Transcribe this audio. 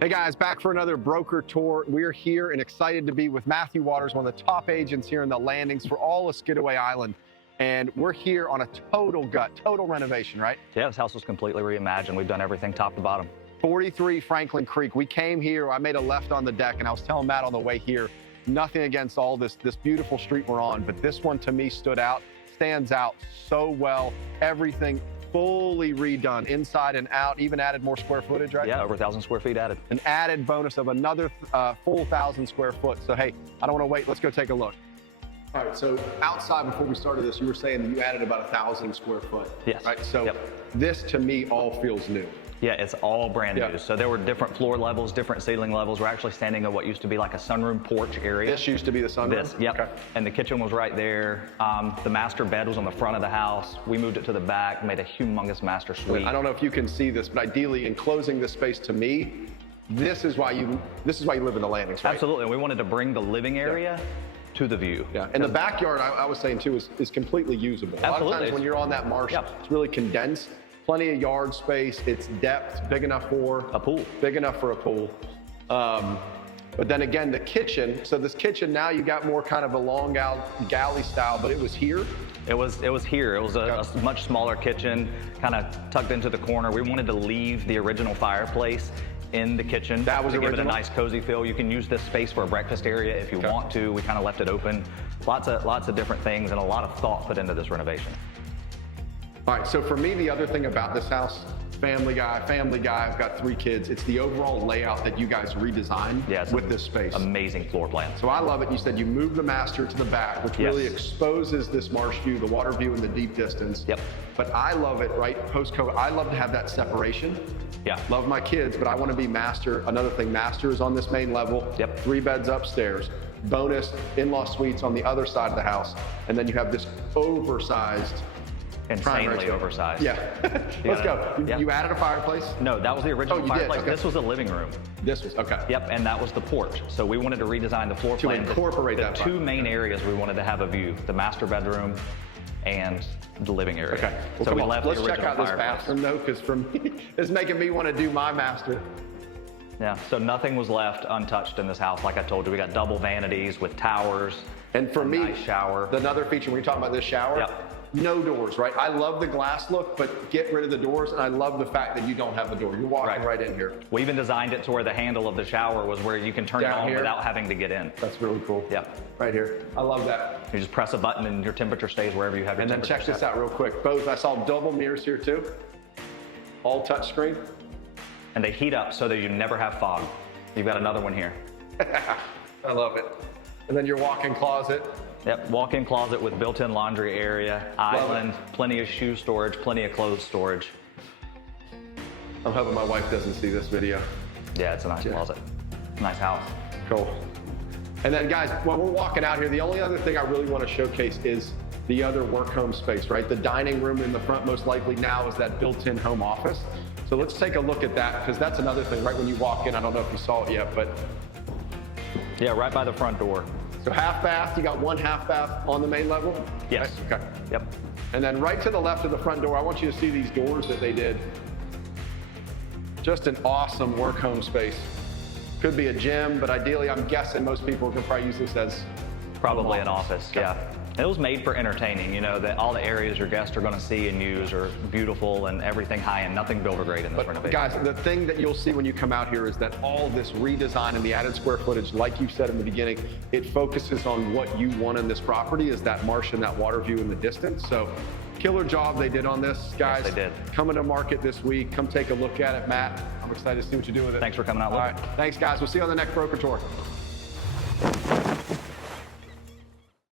Hey guys, back for another broker tour. We're here and excited to be with Matthew Waters, one of the top agents here in the landings for all of Skidaway Island. And we're here on a total renovation, right? Yeah, this house was completely reimagined. We've done everything top to bottom. 43 Franklin Creek. We came here, I made a left on the deck, and I was telling Matt on the way here, nothing against all this beautiful street we're on, but this one to me stands out so well. Everything fully redone inside and out, even added more square footage, right? Yeah, over 1,000 square feet added. An added bonus of another full 1,000 square foot. So hey, I don't want to wait, let's go take a look. All right, so outside, before we started this, you were saying that you added about 1,000 square foot. Yes. Right, so this to me all feels new. Yeah, it's all brand new. So there were different floor levels, different ceiling levels. We're actually standing in what used to be like a sunroom porch area. This used to be the sunroom? Yep. Okay. And the kitchen was right there. The master bed was on the front of the house. We moved it to the back, made a humongous master suite. I don't know if you can see this, but ideally enclosing this space to me, this is why you live in the landings, right? Absolutely, and we wanted to bring the living area to the view. Yeah, and the backyard, I was saying too, is completely usable. Absolutely. A lot of times when you're on that marsh, it's really condensed. Plenty of yard space, it's depth, big enough for a pool. Big enough for a pool. But then again, the kitchen, so this kitchen now you got more kind of a long galley style, but it was here. It was here. It was a much smaller kitchen, kind of tucked into the corner. We wanted to leave the original fireplace in the kitchen. That was to original? Give it a nice cozy feel. You can use this space for a breakfast area if you want to. We kind of left it open. Lots of different things and a lot of thought put into this renovation. All right, so for me, the other thing about this house, family guy, I've got 3 kids. It's the overall layout that you guys redesigned with this space. Amazing floor plan. So I love it. You said you moved the master to the back, which really exposes this marsh view, the water view in the deep distance. Yep. But I love it, right, post-COVID, I love to have that separation. Yeah. Love my kids, but I want to be master. Another thing, master is on this main level. Yep. 3 beds upstairs. Bonus in-law suites on the other side of the house. And then you have this oversized, insanely oversized. Yeah. Let's go. You added a fireplace? No, that was the original fireplace. Okay. This was a living room. This was, okay. Yep, and that was the porch. So we wanted to redesign the floor plan. To incorporate that. The 2 main areas we wanted to have a view, the master bedroom and the living area. Okay. Well, so we left the let's original check out this fireplace. bathroom though, because for me, it's making me want to do my master. Yeah, so nothing was left untouched in this house. Like I told you, we got double vanities with towers. And for me, nice shower. Another feature, when you're talking about this shower, no doors, right? I love the glass look, but get rid of the doors, and I love the fact that you don't have the door. You're walking right in here. We even designed it to where the handle of the shower was where you can turn it on without having to get in. That's really cool. Yep. Right here. I love that. You just press a button and your temperature stays wherever you have your temperature. And then check this out real quick. Both, I saw double mirrors here too. All touch screen. And they heat up so that you never have fog. You've got another one here. I love it. And then your walk-in closet. Yep, walk-in closet with built-in laundry area, island, plenty of shoe storage, plenty of clothes storage. I'm hoping my wife doesn't see this video. Yeah, it's a nice closet. Nice house. Cool. And then guys, when we're walking out here, the only other thing I really want to showcase is the other work home space, right? The dining room in the front most likely now is that built-in home office. So let's take a look at that, because that's another thing, right when you walk in, I don't know if you saw it yet, but. Yeah, right by the front door. So half bath, you got 1 half bath on the main level? Yes. Right? Okay. Yep. And then right to the left of the front door, I want you to see these doors that they did. Just an awesome work home space. Could be a gym, but ideally I'm guessing most people can probably use this as probably an office. Yeah. It was made for entertaining, you know, that all the areas your guests are going to see and use are beautiful and everything high-end, nothing builder grade in this renovation. Guys, the thing that you'll see when you come out here is that all this redesign and the added square footage, like you said in the beginning, it focuses on what you want in this property, is that marsh and that water view in the distance. So killer job they did on this, guys. Yes, they did. Coming to market this week. Come take a look at it, Matt. I'm excited to see what you do with it. Thanks for coming out. All right. Thanks, guys. We'll see you on the next broker tour.